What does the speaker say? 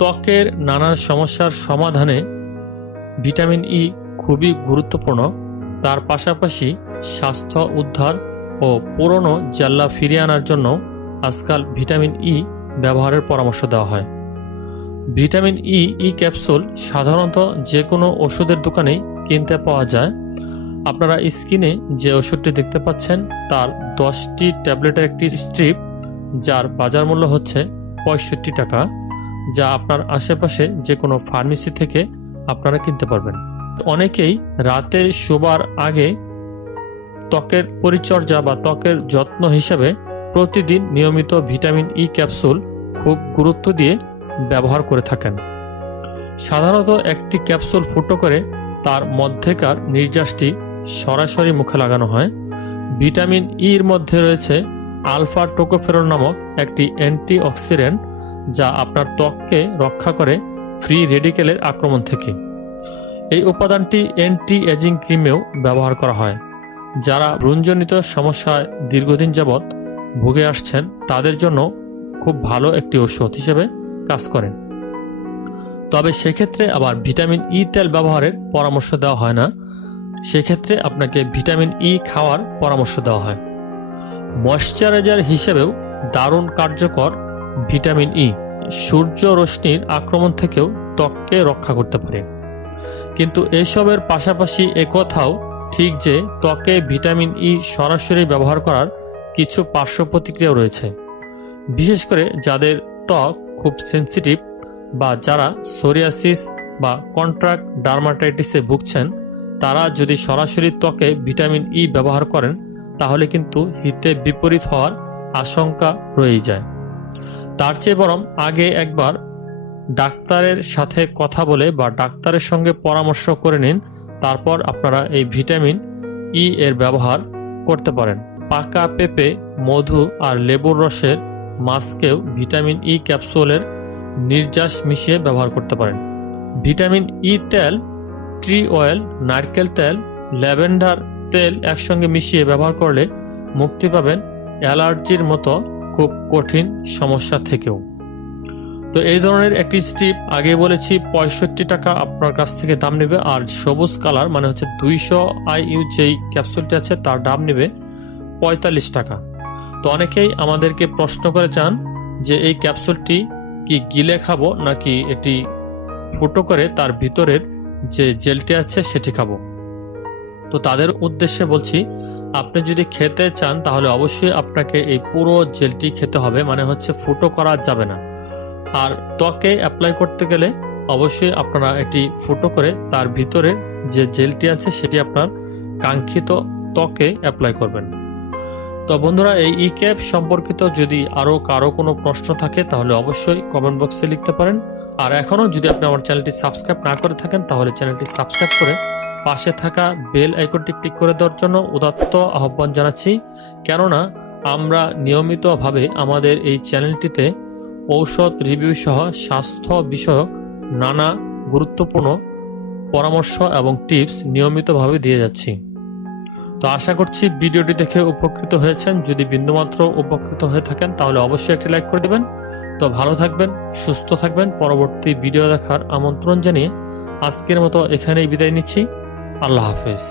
ত্বকের নানা সমস্যার সমাধানে ভিটামিন ই খুবই গুরুত্বপূর্ণ। তার পাশাপাশি স্বাস্থ্য উদ্ধার ও পুরনো জ্বালা ফিরিয়ে আনার জন্য আজকাল ভিটামিন ই ব্যবহারের পরামর্শ দেওয়া হয়। ভিটামিন ই ক্যাপসুল সাধারণত যে কোনো ওষুধের দোকানেই কিনতে পাওয়া যায়। আপনারা স্ক্রিনে যে ওষুধটি দেখতে পাচ্ছেন তার 10টি ট্যাবলেটের একটি স্ট্রিপ, যার বাজার মূল্য হচ্ছে 65 টাকা, যা আপনার আশেপাশে যে কোনো ফার্মেসি থেকে আপনারা কিনতে পারবেন। অনেকেই রাতে শোবার আগে ত্বকের পরিচর্যা বা ত্বকের যত্ন হিসেবে প্রতিদিন নিয়মিত ভিটামিন ই ক্যাপসুল খুব গুরুত্ব দিয়ে ব্যবহার করে থাকেন। সাধারণত একটি ক্যাপসুল ফুটো করে তার মধ্যেকার নির্যাসটি সরাসরি মুখে লাগানো হয়। ভিটামিন ইর মধ্যে রয়েছে আলফা টোকোফেরল নামক একটি অ্যান্টিঅক্সিডেন্ট, যা আপনার ত্বককে রক্ষা করে ফ্রি রেডিকেলের আক্রমণ থেকে। এই উপাদানটি অ্যান্টি এজিং ক্রিমেও ব্যবহার করা হয়। যারা ব্রণজনিত সমস্যায় দীর্ঘদিন যাবৎ ভুগে আসছেন তাদের জন্য খুব ভালো একটি ওষুধ হিসেবে কাজ করে। তবে সেক্ষেত্রে আবার ভিটামিন ই তেল ব্যবহারের পরামর্শ দেওয়া হয় না, সেক্ষেত্রে আপনাকে ভিটামিন ই খাওয়ার পরামর্শ দেওয়া হয়। ময়শ্চারাইজার হিসেবেও দারুণ কার্যকর ভিটামিন ই সূর্য রশ্মির আক্রমণ থেকেও ত্বককে রক্ষা করতে পারে। কিন্তু এসবের পাশাপাশি একথাও ঠিক যে ত্বকে ভিটামিন ই সরাসরি ব্যবহার করার কিছু পার্শ্ব প্রতিক্রিয়াও রয়েছে। বিশেষ করে যাদের ত্বক খুব সেন্সিটিভ বা যারা সোরিয়াসিস বা কন্ট্রাক্ট ডার্মাটাইটিসে ভুগছেন, তারা যদি সরাসরি ত্বকে ভিটামিন ই ব্যবহার করেন তাহলে কিন্তু হিতে বিপরীত হওয়ার আশঙ্কা রয়েই যায়। তার চেয়ে বরং আগে একবার ডাক্তারের সাথে কথা বলে বা ডাক্তারের সঙ্গে পরামর্শ করে নিন, তারপর আপনারা এই ভিটামিন ই এর ব্যবহার করতে পারেন। পাকা পেঁপে, মধু আর লেবুর রসের মাস্কেও ভিটামিন ই ক্যাপসুলের নির্যাস মিশিয়ে ব্যবহার করতে পারেন। ভিটামিন ই তেল, ট্রি অয়েল, নারকেল তেল, ল্যাভেন্ডার তেল একসঙ্গে মিশিয়ে ব্যবহার করলে মুক্তি পাবেন অ্যালার্জির মতো খুব কঠিন সমস্যা থেকেও। তো এই ধরনের একটি স্ট্রিপ আগে বলেছি 65 টাকা আপনার কাছ থেকে দাম নেবে, আর সবুজ কালার মানে হচ্ছে 200 IU যেই ক্যাপসুলটি আছে তার দাম নেবে 45 টাকা। তো অনেকেই আমাদেরকে প্রশ্ন করে চান যে এই ক্যাপসুলটি কি গিলে খাবো নাকি এটি ফুটো করে তার ভিতরের যে জেলটি আছে সেটি খাবো। তো তাদের উদ্দেশ্যে বলছি, আপনি যদি খেতে চান তাহলে অবশ্যই আপনাকে এই পুরো জেলটি খেতে হবে, মানে হচ্ছে ফুটো করা যাবে না। আর ত্বকে অ্যাপ্লাই করতে গেলে অবশ্যই আপনারা এটি ফুটো করে তার ভিতরে যে জেলটি আছে সেটি আপনার কাঙ্ক্ষিত ত্বকে অ্যাপ্লাই করবেন। তো বন্ধুরা, এই ই ক্যাপ সম্পর্কিত যদি আরও কারো কোনো প্রশ্ন থাকে তাহলে অবশ্যই কমেন্ট বক্সে লিখতে পারেন। আর এখনও যদি আপনি আমার চ্যানেলটি সাবস্ক্রাইব না করে থাকেন তাহলে চ্যানেলটি সাবস্ক্রাইব করে পাশে থাকা বেল আইকনটি ক্লিক করে দেওয়ার জন্য উদাত্ত আহ্বান জানাচ্ছি। কেননা আমরা নিয়মিতভাবে আমাদের এই চ্যানেলটিতে ঔষধ রিভিউ সহ স্বাস্থ্য বিষয়ক নানা গুরুত্বপূর্ণ পরামর্শ এবং টিপস নিয়মিতভাবে দিয়ে যাচ্ছি। তো আশা করছি ভিডিওটি দেখে উপকৃত হয়েছেন। যদি বিন্দুমাত্র উপকৃত হয়ে থাকেন তাহলে অবশ্যই একটি লাইক করে দেবেন। তো ভালো থাকবেন, সুস্থ থাকবেন। পরবর্তী ভিডিও দেখার আমন্ত্রণ জানিয়ে আজকের মতো এখানেই বিদায় নিচ্ছি। আল্লাহ হাফেজ।